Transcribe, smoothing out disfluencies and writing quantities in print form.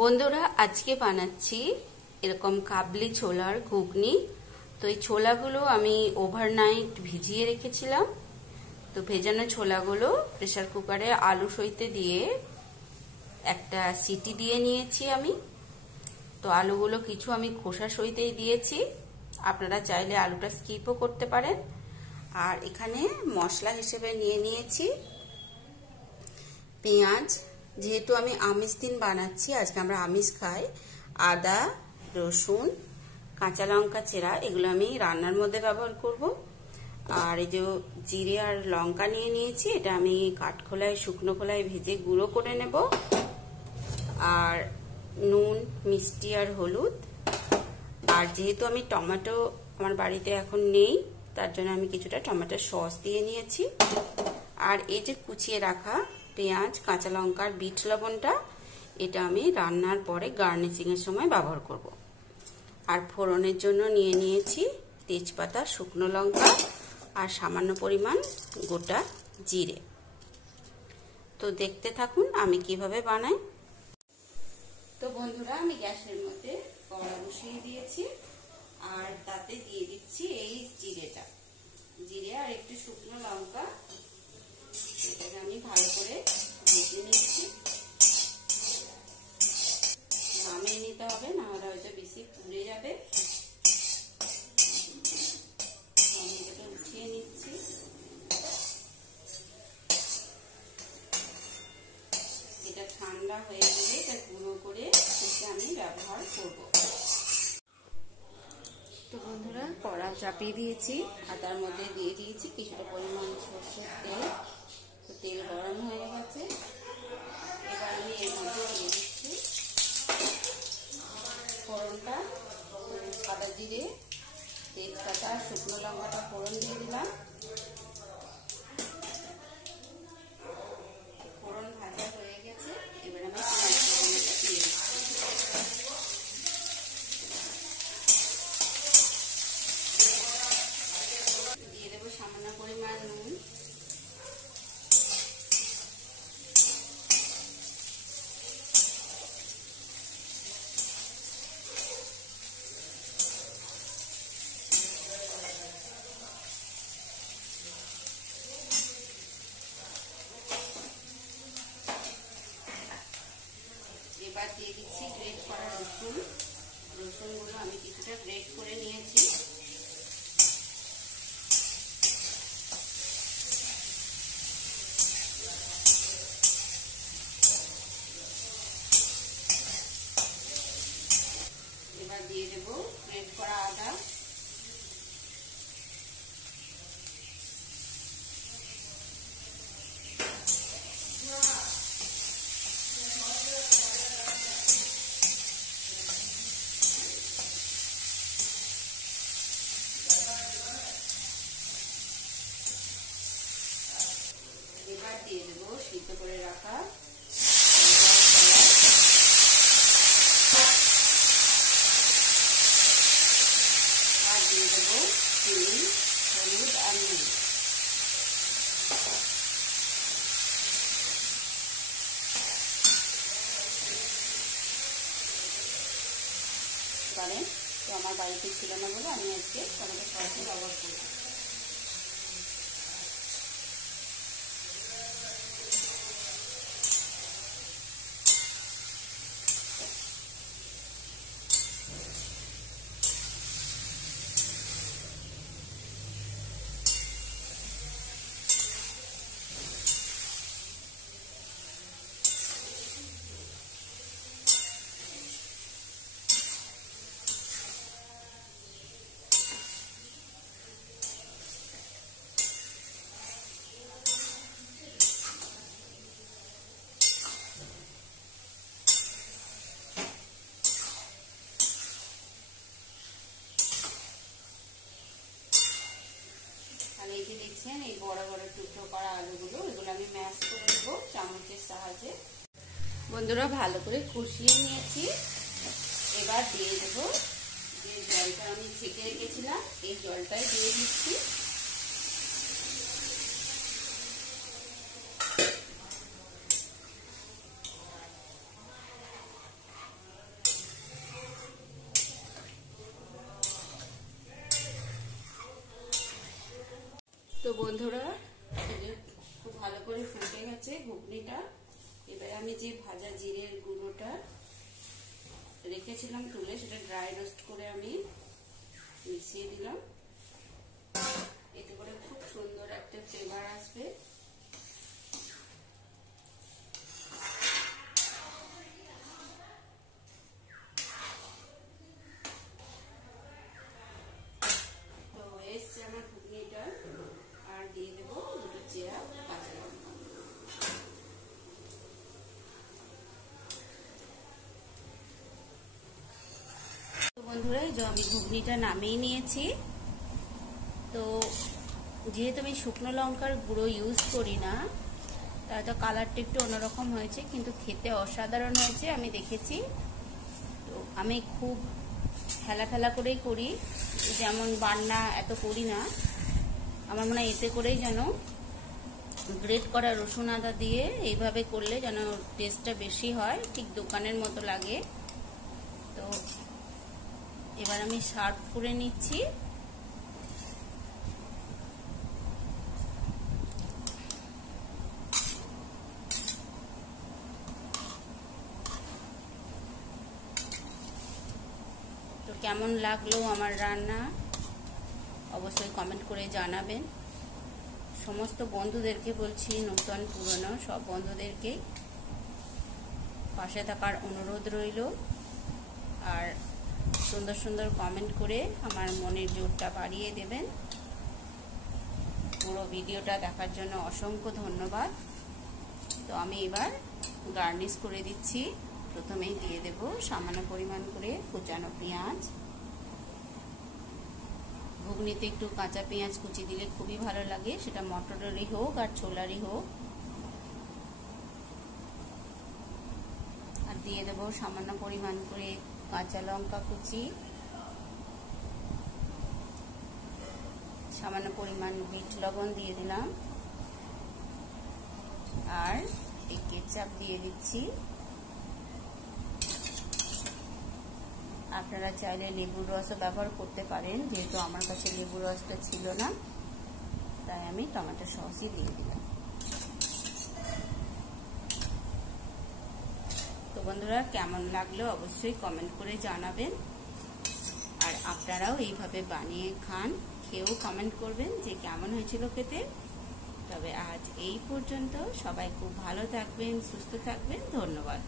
বন্ধুরা আজকে বানাচ্ছি এরকম কাবলি ছোলার ঘুগনি। তো এই ছোলাগুলো আমি ওভারনাইট ভিজিয়ে রেখেছিলাম। তো ভেজানো ছোলাগুলো প্রেসার কুকারে আলু সইতে দিয়ে একটা সিটি দিয়ে নিয়েছি আমি। তো আলুগুলো কিছু আমি খোসা সইতেই দিয়েছি, আপনারা চাইলে আলুটা স্কিপও করতে পারেন। আর এখানে মশলা হিসেবে নিয়ে নিয়েছি পেঁয়াজ, যেহেতু আমি আমিষ দিন বানাচ্ছি, আজকে আমরা আমিষ খাই। আদা, রসুন, কাঁচা লঙ্কা চেরা, এগুলো আমি রান্নার মধ্যে ব্যবহার করব। আর এই যে জিরে আর লঙ্কা নিয়ে নিয়েছি, এটা আমি কাঠখোলায় শুকনো খোলায় ভেজে গুঁড়ো করে নেব। আর নুন, মিষ্টি আর হলুদ। আর যেহেতু আমি টমেটো আমার বাড়িতে এখন নেই, তার জন্য আমি কিছুটা টমেটো সস দিয়ে নিয়েছি। আর এই যে কুচিয়ে রাখা পেঁয়াজ, কাঁচা লঙ্কার বিট লবণটা, এটা আমি রান্নার পরে গার্নিশিং এর সময় ব্যবহার করব। আর ফোড়নের জন্য নিয়ে নিয়েছি তেজপাতা, শুকনো লঙ্কা আর সামান্য পরিমাণ গোটা জিরে। তো দেখতে থাকুন আমি কিভাবে বানাই। তো বন্ধুরা আমি গ্যাসের মধ্যে কড়া বসিয়ে দিয়েছি, আর তাতে দিয়ে দিচ্ছি এই জিরেটা, জিরে আর একটু শুকনো লঙ্কা। এটাকে আমি ভালো করে ভেজে নিচ্ছি। নামিয়ে নিতে হবে, না হলে হয়তো বেশি পুড়ে যাবে। আমি এটা উঠিয়ে নিচ্ছি। এটা ঠান্ডা হয়ে গেলে এটা গুঁড়ো করে সেটা আমি ব্যবহার করব। তো বন্ধুরা কড়া চাপিয়ে দিয়েছি, আর তার মধ্যে দিয়ে দিয়েছি কিছুটা পরিমাণ সরষের তেল। তো তেল গরম হয়ে গেছে, এবার আমি এর মধ্যে দিয়ে দিচ্ছি ফোড়নটা। সাদা জিরে, তেজপাতা, শুকনো লঙ্কাটা ফোড়ন দিয়ে দিলাম। ফোড়ন ভাজা হয়ে গেছে, এবার আমি পেঁয়াজটা দিয়ে দিয়ে দেবো সামান্য পরিমাণ নুন। এবার দিয়ে দিচ্ছি গ্রেট করা রসুন। রসুনগুলো আমি কিছুটা গ্রেট করে নিয়েছি। এবার দিয়ে দেবো গ্রেট করা আদা। এবার দিয়ে দেবো সিদ্ধ করে রাখা আর দিয়ে দেবো চিনি, হলুদ আর নুন। পারেন, তো আমার বাড়িতে ছিল না বলে আমি আজকে টমেটো সসই ব্যবহার করব। আর এই যে দেখছেন এই বড় বড় টুকরো করা আলুগুলো, এগুলো আমি ম্যাশ করে দেবো চামচের সাহায্যে। বন্ধুরা ভালো করে কষিয়ে নিয়েছি, এবার দিয়ে দেবো যে জলটা আমি ছেঁকে রেখেছিলাম, এই জলটাই দিয়ে দিচ্ছি। তো বন্ধুরা, খুব ভালো করে ফুটে গেছে ঘুগনিটা। এবারে আমি যে ভাজা জিরের গুঁড়োটা রেখেছিলাম তুলে, সেটা ড্রাই রোস্ট করে আমি মিশিয়ে দিলাম। এতে করে খুব সুন্দর একটা ফ্লেভার আসবে। তো এসছে আমার ঘুগনিটা, আর দিয়ে দেবো দুটো চেরা কাঁচা লঙ্কা। তো বন্ধুরা, এই যে আমি ঘুগনিটা নামিয়ে নিয়েছি। তো যেহেতু আমি শুকনো লঙ্কার গুঁড়ো ইউজ করি না, তাই তো কালারটা একটু অন্যরকম হয়েছে, কিন্তু খেতে অসাধারণ হয়েছে আমি দেখেছি। তো আমি খুব ফেলা ফেলা করেই করি, যেমন বান্না এত করি না। আমার মনে হয় এতে করেই যেন গ্রেট করা রসুন আদা দিয়ে এইভাবে করলে যেন টেস্টটা বেশি হয়, ঠিক দোকানের মতো লাগে। তো এবার আমি সার্ভ করে নিচ্ছি। তো কেমন লাগলো আমার রান্না অবশ্যই কমেন্ট করে জানাবেন। সমস্ত বন্ধুদেরকে বলছি, নতুন পুরনো সব বন্ধুদেরকেই পাশে থাকার অনুরোধ রইল। আর সুন্দর সুন্দর কমেন্ট করে আমার মনের জোরটা বাড়িয়ে দেবেন। পুরো ভিডিওটা দেখার জন্য অসংখ্য ধন্যবাদ। তো আমি এবার গার্নিশ করে দিচ্ছি। প্রথমেই দিয়ে দেব সামান্য পরিমাণ করে কুচানো পেঁয়াজ। ঘুগনিতে একটু কাঁচা পেঁয়াজ কুচি দিলে খুবই ভালো লাগে, সেটা মটরেরই হোক আর ছোলারই হোক। আর দিয়ে দেব সামান্য পরিমাণ করে কাঁচা লঙ্কা কুচি, সামান্য পরিমাণ বিট লবণ দিয়ে দিলাম, আর এই কেচাপ দিয়ে দিচ্ছি। আপনারা চাইলে লেবুর রসও ব্যবহার করতে পারেন, যেহেতু আমার কাছে লেবুর রসটা ছিল না, তাই আমি টমেটো সসই দিয়ে দিলাম। তো বন্ধুরা, কেমন লাগলো অবশ্যই কমেন্ট করে জানাবেন। আর আপনারাও এইভাবে বানিয়ে খান, খেয়েও কমেন্ট করবেন যে কেমন হয়েছিল খেতে। তবে আজ এই পর্যন্ত। সবাই খুব ভালো থাকবেন, সুস্থ থাকবেন। ধন্যবাদ।